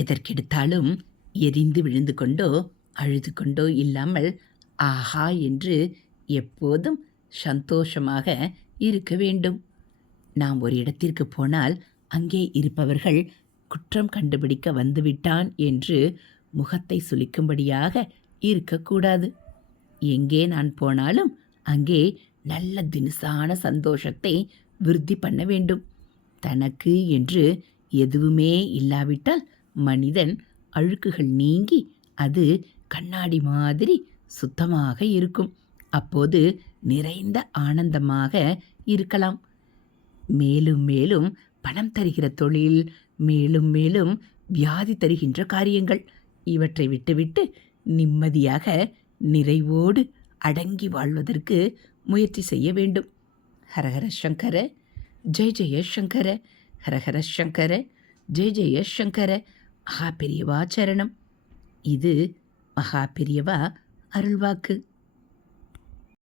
எதற்கெடுத்தாலும் எரிந்து விழுந்து கொண்டோ அழுது கொண்டோ இல்லாமல் ஆஹா என்று எப்போதும் சந்தோஷமாக இருக்க வேண்டும். நாம் ஒரு இடத்திற்கு போனால் அங்கே இருப்பவர்கள் குற்றம் கண்டுபிடிக்க வந்துவிட்டான் என்று முகத்தை சுளிக்கும்படியாக இருக்கக்கூடாது. எங்கே நான் போனாலும் அங்கே நல்ல தினுசான சந்தோஷத்தை விருத்தி பண்ண வேண்டும். தனக்கு என்று எதுவுமே இல்லாவிட்டால் மனிதன் அழுக்குகள் நீங்கி அது கண்ணாடி மாதிரி சுத்தமாக இருக்கும். அப்போது நிறைந்த ஆனந்தமாக இருக்கலாம். மேலும் மேலும் பணம் தருகிற தொழில், மேலும் மேலும் வியாதி தருகின்ற காரியங்கள், இவற்றை விட்டுவிட்டு நிம்மதியாக நிறைவோடு அடங்கி வாழ்வதற்கு முயற்சி செய்ய வேண்டும். ஹரஹர சங்கர, ஜெய ஜெய சங்கர, ஹரஹர சங்கர, ஜெய ஜெய சங்கர. மகா பெரியவா சரணம். இது மகா பெரியவா அருள்வாக்கு.